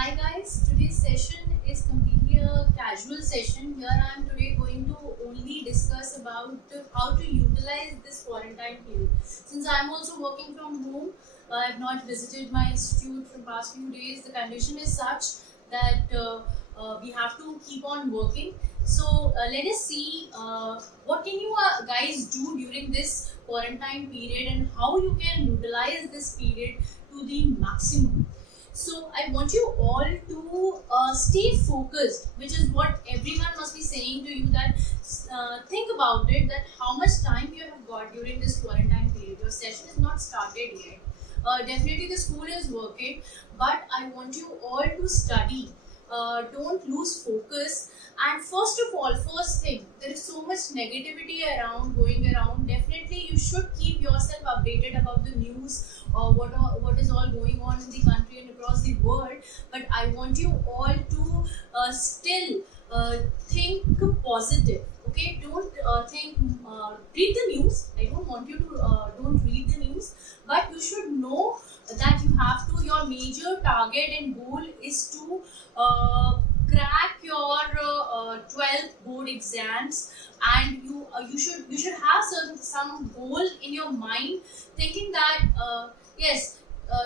Hi guys, today's session is completely a casual session. Here I am today going to only discuss about how to utilize this quarantine period. Since I am also working from home, I have not visited my institute from past few days. The condition is such that we have to keep on working. So let us see what can you guys do during this quarantine period and how you can utilize this period to the maximum. So I want you all to stay focused, which is what everyone must be saying to you. That think about it. That how much time you have got during this quarantine period. Your session is not started yet. Definitely the school is working, but I want you all to study. Don't lose focus. And first of all, first thing, there is so much negativity around going around. Definitely, you should keep yourself updated about the news, what is all going on in the country and across the world. But I want you all to still think positive. Okay, don't think read the news. I don't want you to don't read the news, but you should know that you have to. Your major target and goal is to crack your 12th board exams, and you should have some goal in your mind, thinking that yes,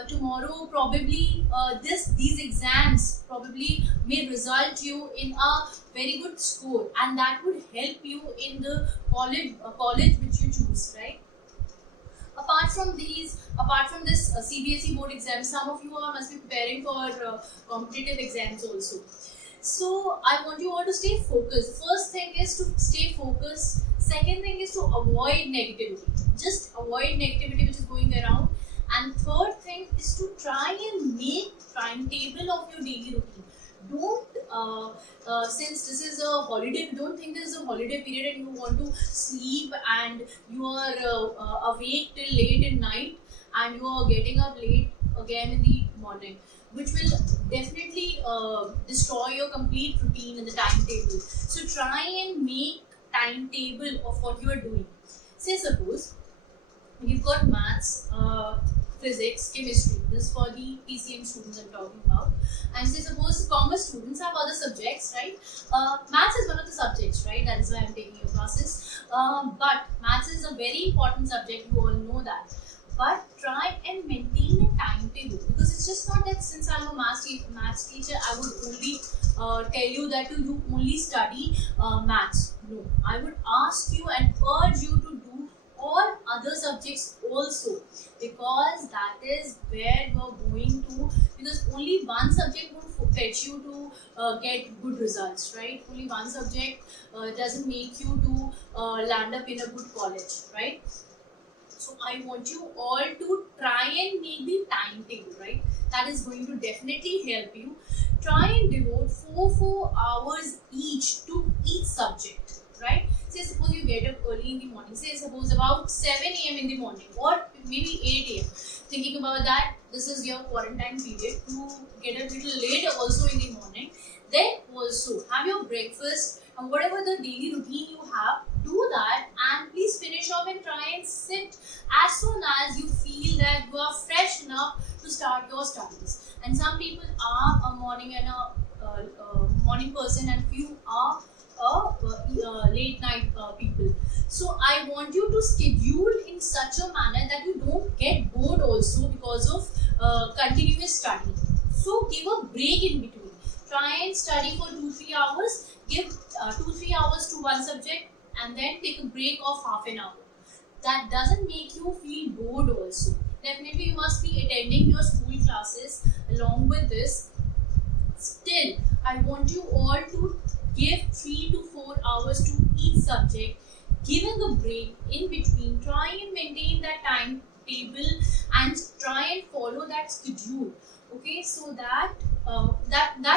tomorrow probably these exams probably may result you in a very good score, and that would help you in the college which you choose, right? Apart from this CBSE board exam, some of you must be preparing for competitive exams also. So I want you all to stay focused. First thing is to stay focused. Second thing is to avoid negativity. Just avoid negativity which is going around. And third thing is to try and make timetable of your daily routine. Don't since this is a holiday, don't think this is a holiday period and you want to sleep and you are awake till late at night and you are getting up late again in the morning, which will definitely destroy your complete routine and the timetable. So try and make timetable of what you are doing. Say suppose you've got maths, physics, chemistry. This is for the PCM students I'm talking about. And say suppose commerce students have other subjects, right? Maths is one of the subjects, right? That is why I'm taking your classes. But maths is a very important subject. You all know that. But try and maintain a timetable, because it's just not that since I'm a maths teacher, I would only tell you that you only study maths. No, I would ask you and urge you to do all other subjects also, because that is where you're going to, because only one subject won't fetch you to get good results, right? Only one subject doesn't make you to land up in a good college, right? So I want you all to try and make the timetable, right? That is going to definitely help you. Try and devote 4 hours each to each subject, right? Say suppose you get up early in the morning, say suppose about 7 a.m. in the morning or maybe 8 a.m. Thinking about that, this is your quarantine period. You get a little late also in the morning. Then also have your breakfast and whatever the daily routine you have, do that, and please finish off and try and sit as soon as you feel that you are fresh enough to start your studies. And some people are a morning and a morning person, and few are late night people. So I want you to schedule in such a manner that you don't get bored also because of continuous study. So give a break in between. Try and study for 2-3 hours. Give 2-3 hours to one subject and then take a break of half an hour. That doesn't make you feel bored also. Definitely you must be attending your school classes along with this. Still, I want you all to give 3 to 4 hours to each subject, giving a break in between. Try and maintain that timetable and try and follow that schedule. Okay, so that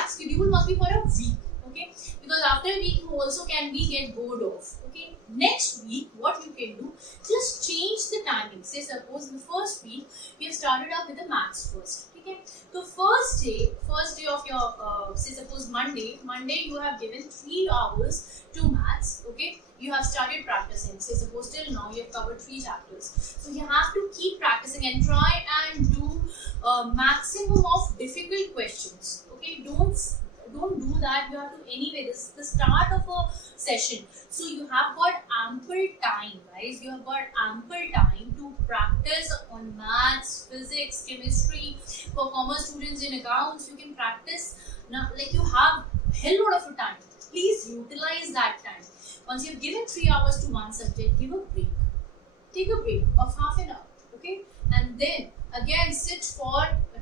schedule must be for a week. Okay, because after a week you also can be get bored of. Okay, next week what you can do, just change the timing. Say suppose the first week we have started up with the maths first. Okay, so first day of your say suppose Monday you have given 3 hours to maths. Okay, you have started practicing. Say suppose till now you have covered 3 chapters, so you have to keep practicing and try and do maximum of difficult questions. Okay, that you have to, anyway, this is the start of a session, so you have got ample time, guys. You have got ample time to practice on maths, physics, chemistry. For commerce students in accounts, you can practice now, like you have hell lot of time. Please utilize that time. Once you've given 3 hours to one subject, give a break. Take a break of half an hour, okay? And then again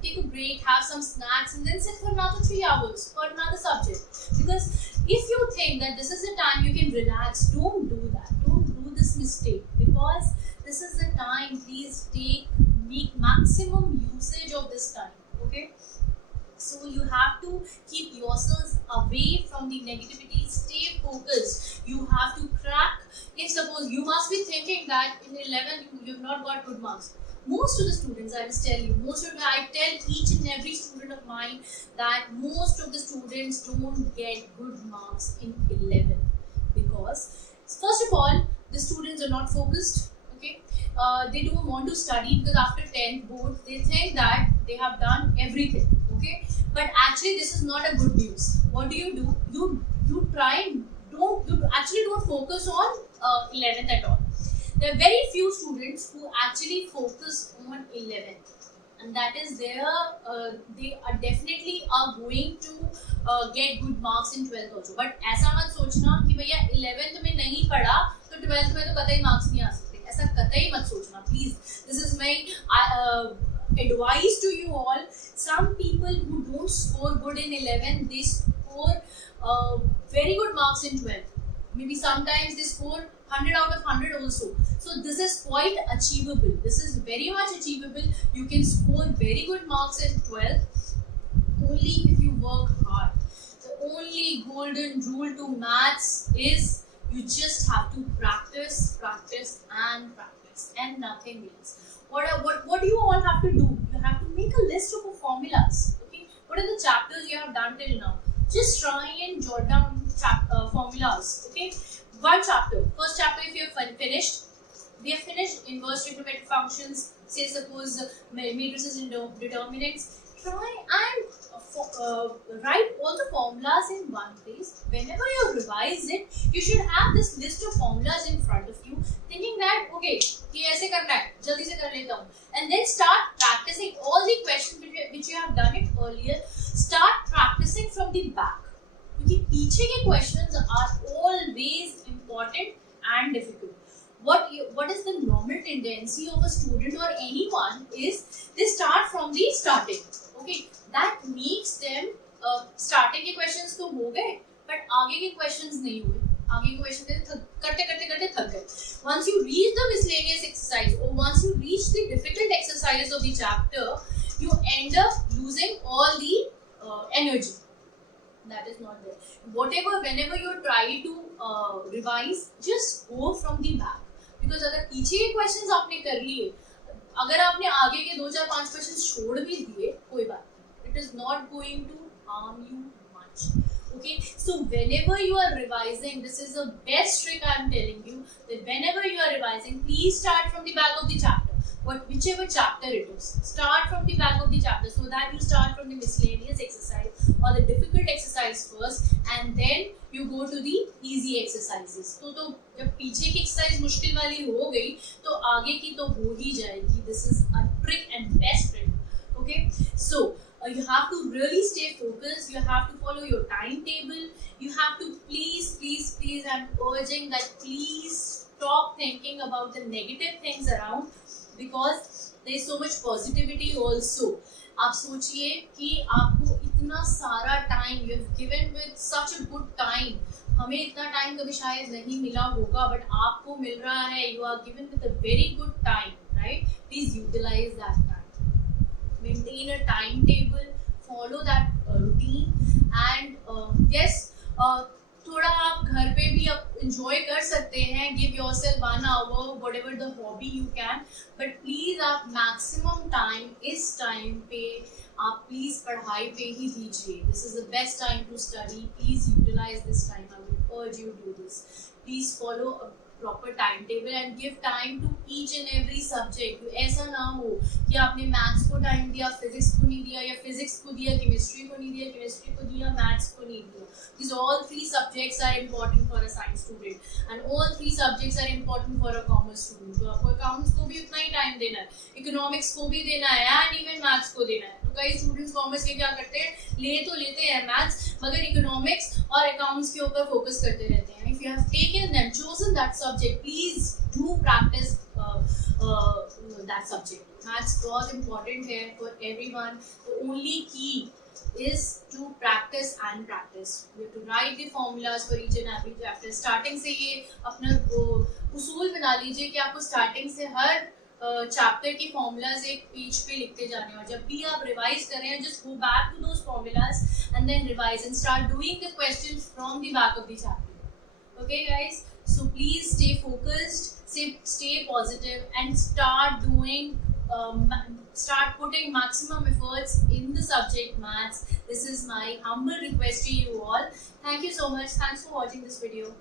take a break, have some snacks, and then sit for another 3 hours for another subject. Because if you think that this is the time you can relax, don't do that. Don't do this mistake, because this is the time. Please make maximum usage of this time, okay? So you have to keep yourselves away from the negativity. Stay focused. You have to crack. If suppose you must be thinking that in 11 you've not got good marks. Most of the students, I will tell you, I tell each and every student of mine that most of the students don't get good marks in 11, because first of all, the students are not focused. Okay, they don't want to study, because after 10th board they think that they have done everything. Okay, but actually this is not a good news. What do? You try and don't focus on 11th at all. There are very few students who actually focus on 11th, and that is they are definitely going to get good marks in 12th also. But ऐसा मत सोचना कि भैया 11th में नहीं पढ़ा तो 12th में तो कतई marks नहीं आ सकते. ऐसा कतई मत सोचना, please. This is my advice to you all. Some people who don't score good in 11th, they score very good marks in 12th. Maybe sometimes they score 100 out of 100 also. So this is quite achievable. This is very much achievable. You can score very good marks in 12th only if you work hard. The only golden rule to maths is you just have to practice and nothing else. What do you all have to do? You have to make a list of formulas. Okay, what are the chapters you have done till now? Just try and jot down formulas. Okay, one chapter. First chapter, if you have finished, we have finished inverse trigonometric functions. Say suppose matrices and determinants. Try and write all the formulas in one place. Whenever you revise it, you should have this list of formulas in front of you, thinking that okay, ये ऐसे करना है, जल्दी से कर लेता हूँ, and then start practicing all the questions which you have done it earlier. Start practicing from the back, क्योंकि पीछे के questions are always important and difficult. What is the normal tendency of a student or anyone is they start from the starting. Okay, that makes them starting के questions तो हो गए, but आगे के questions नहीं हुए. आगे के questions करते थक गए. Once you reach the miscellaneous exercise, or once you reach the difficult exercises of the chapter, you end up losing all the energy. That is not there. Whenever you try to revise, just go from the back. Because अगर पीछे के questions आपने कर लिए, अगर आपने आगे के 2-4-5 questions छोड़ भी दिए, कोई बात नहीं. It is not going to harm you much. Okay, so whenever you are revising, this is the best trick I am telling you. That whenever you are revising, please start from the back of the chapter. Whichever chapter it is, start from the back of the chapter, so that you start from the miscellaneous exercise or the difficult exercise first, and then you go to the easy exercises. तो जब पीछे की exercise मुश्किल वाली हो गई, तो आगे की तो हो ही जाएगी. This is a trick and best trick. Okay, so you have to really stay focused. You have to follow your timetable. You have to please, I'm urging that please stop thinking about the negative things around, because there is so much positivity also. आप सोचिए कि आपको इतना सारा time you have given with such a good time. हमें इतना time कभी शायद नहीं मिला होगा, but आपको मिल रहा है. You are given with a very good time, right? Please utilize that time. Maintain a timetable, follow that routine, and yes, थोड़ा आप घर पे भी enjoy कर सकते हैं. Give yourself 1 hour, whatever the hobby you can. But please आप maximum time इस time पे आप please पढ़ाई पे ही दीजिए. This is the best time to study. Please utilize this time. I would urge you to do this. Please follow proper timetable and give time to each and every subject. तो ऐसा ना हो कि आपने maths को time दिया, physics को नहीं दिया, या physics को दिया, chemistry को नहीं दिया, chemistry को दिया, maths को नहीं दिया. These all three subjects are important for a science student, and all three subjects are important for a commerce student. तो आपको accounts को भी उतना ही time देना है, economics को भी देना है, and even maths को देना है. तो कई students commerce के क्या करते हैं, ले तो लेते हैं maths, मगर economics और accounts के ऊपर focus करते रहते हैं. If you have taken them, chosen that subject, please do practice that subject. Maths बहुत important है for everyone. The only key is to practice and practice. You have to write the formulas for each and every chapter. Starting से ये अपना उसूल बना लीजिए कि आपको starting से हर चैप्टर की फॉर्मूलाज एक पेज पे लिखते जाने हैं, और जब भी आप रिवाइज कर रहे हैं just go back to those formulas and then revise and start doing the questions from the back of the chapter. Okay guys, so please stay focused, stay positive, and start putting maximum efforts in the subject maths. This is my humble request to you all. Thank you so much. Thanks for watching this video.